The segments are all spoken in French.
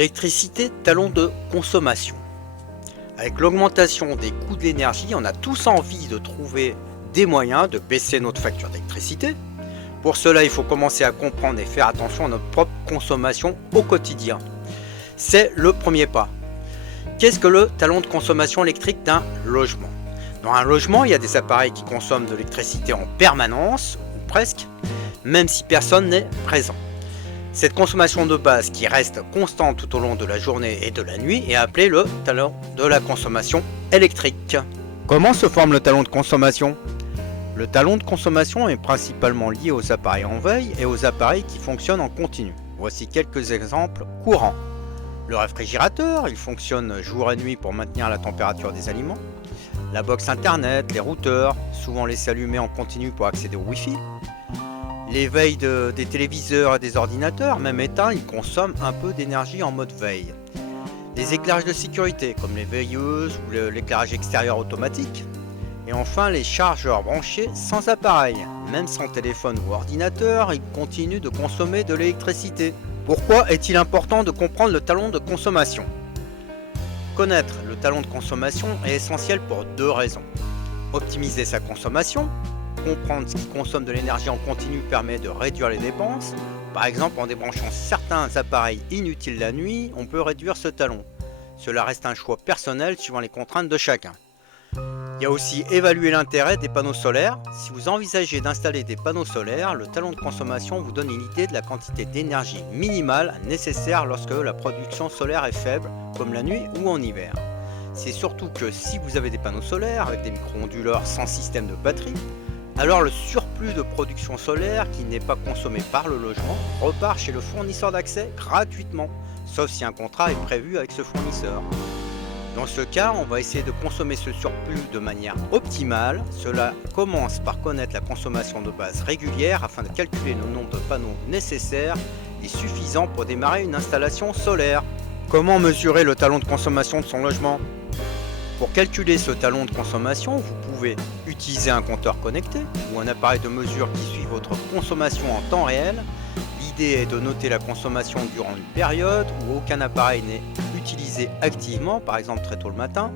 Électricité, talon de consommation. Avec l'augmentation des coûts de l'énergie, on a tous envie de trouver des moyens de baisser notre facture d'électricité. Pour cela, il faut commencer à comprendre et faire attention à notre propre consommation au quotidien. C'est le premier pas. Qu'est-ce que le talon de consommation électrique d'un logement? Dans un logement, il y a des appareils qui consomment de l'électricité en permanence, ou presque, même si personne n'est présent. Cette consommation de base qui reste constante tout au long de la journée et de la nuit est appelée le talon de la consommation électrique. Comment se forme le talon de consommation? Le talon de consommation est principalement lié aux appareils en veille et aux appareils qui fonctionnent en continu. Voici quelques exemples courants. Le réfrigérateur, il fonctionne jour et nuit pour maintenir la température des aliments. La box internet, les routeurs, souvent laissés allumés en continu pour accéder au Wi-Fi. Les veilles des téléviseurs et des ordinateurs, même éteints, ils consomment un peu d'énergie en mode veille. Les éclairages de sécurité, comme les veilleuses ou l'éclairage extérieur automatique. Et enfin, les chargeurs branchés sans appareil. Même sans téléphone ou ordinateur, ils continuent de consommer de l'électricité. Pourquoi est-il important de comprendre le talon de consommation? Connaître le talon de consommation est essentiel pour deux raisons. Optimiser sa consommation. Comprendre ce qui consomme de l'énergie en continu permet de réduire les dépenses. Par exemple, en débranchant certains appareils inutiles la nuit, on peut réduire ce talon. Cela reste un choix personnel suivant les contraintes de chacun. Il y a aussi évaluer l'intérêt des panneaux solaires. Si vous envisagez d'installer des panneaux solaires, le talon de consommation vous donne une idée de la quantité d'énergie minimale nécessaire lorsque la production solaire est faible, comme la nuit ou en hiver. C'est surtout que si vous avez des panneaux solaires avec des micro-onduleurs sans système de batterie, alors le surplus de production solaire qui n'est pas consommé par le logement repart chez le fournisseur d'accès gratuitement, sauf si un contrat est prévu avec ce fournisseur. Dans ce cas, on va essayer de consommer ce surplus de manière optimale. Cela commence par connaître la consommation de base régulière afin de calculer le nombre de panneaux nécessaires et suffisants pour démarrer une installation solaire. Comment mesurer le talon de consommation de son logement? Pour calculer ce talon de consommation, vous pouvez utiliser un compteur connecté ou un appareil de mesure qui suit votre consommation en temps réel. L'idée est de noter la consommation durant une période où aucun appareil n'est utilisé activement, par exemple très tôt le matin.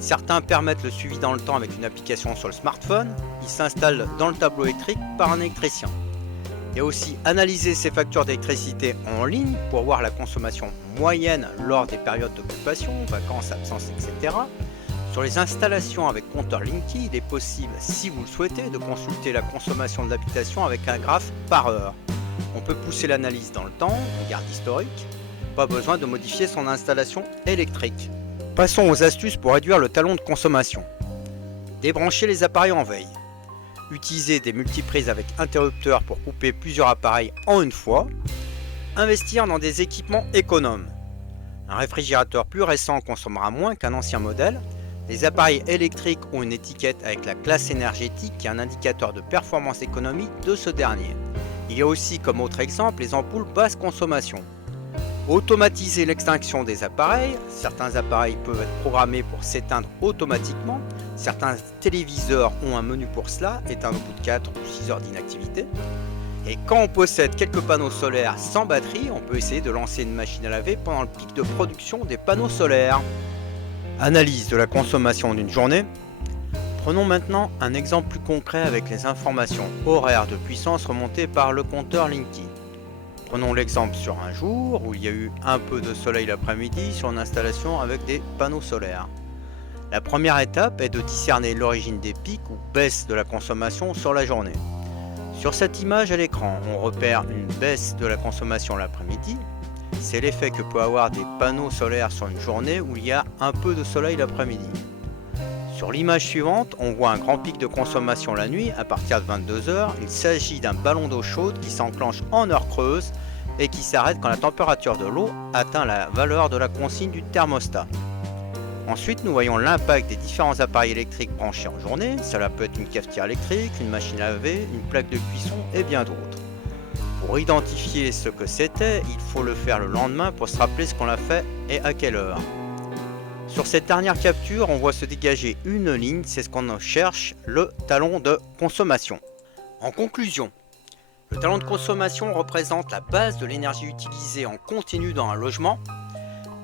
Certains permettent le suivi dans le temps avec une application sur le smartphone. Il s'installe dans le tableau électrique par un électricien. Il y a aussi analyser ses factures d'électricité en ligne pour voir la consommation moyenne lors des périodes d'occupation, vacances, absences, etc. Sur les installations avec compteur Linky, il est possible, si vous le souhaitez, de consulter la consommation de l'habitation avec un graphe par heure. On peut pousser l'analyse dans le temps, on garde historique, pas besoin de modifier son installation électrique. Passons aux astuces pour réduire le talon de consommation. Débrancher les appareils en veille. Utiliser des multiprises avec interrupteur pour couper plusieurs appareils en une fois. Investir dans des équipements économes. Un réfrigérateur plus récent consommera moins qu'un ancien modèle. Les appareils électriques ont une étiquette avec la classe énergétique qui est un indicateur de performance économique de ce dernier. Il y a aussi comme autre exemple les ampoules basse consommation. Automatiser l'extinction des appareils. Certains appareils peuvent être programmés pour s'éteindre automatiquement. Certains téléviseurs ont un menu pour cela, éteindre au bout de 4 ou 6 heures d'inactivité. Et quand on possède quelques panneaux solaires sans batterie, on peut essayer de lancer une machine à laver pendant le pic de production des panneaux solaires. Analyse de la consommation d'une journée. Prenons maintenant un exemple plus concret avec les informations horaires de puissance remontées par le compteur Linky. Prenons l'exemple sur un jour où il y a eu un peu de soleil l'après-midi sur une installation avec des panneaux solaires. La première étape est de discerner l'origine des pics ou baisses de la consommation sur la journée. Sur cette image à l'écran, on repère une baisse de la consommation l'après-midi. C'est l'effet que peut avoir des panneaux solaires sur une journée où il y a un peu de soleil l'après-midi. Sur l'image suivante, on voit un grand pic de consommation la nuit à partir de 22 h. Il s'agit d'un ballon d'eau chaude qui s'enclenche en heure creuse et qui s'arrête quand la température de l'eau atteint la valeur de la consigne du thermostat. Ensuite, nous voyons l'impact des différents appareils électriques branchés en journée. Cela peut être une cafetière électrique, une machine à laver, une plaque de cuisson et bien d'autres. Pour identifier ce que c'était, il faut le faire le lendemain pour se rappeler ce qu'on a fait et à quelle heure. Sur cette dernière capture, on voit se dégager une ligne, c'est ce qu'on cherche, le talon de consommation. En conclusion, le talon de consommation représente la base de l'énergie utilisée en continu dans un logement.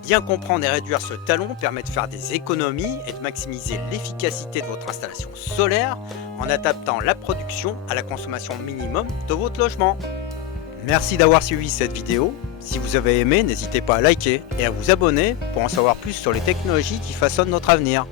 Bien comprendre et réduire ce talon permet de faire des économies et de maximiser l'efficacité de votre installation solaire en adaptant la production à la consommation minimum de votre logement. Merci d'avoir suivi cette vidéo. Si vous avez aimé, n'hésitez pas à liker et à vous abonner pour en savoir plus sur les technologies qui façonnent notre avenir.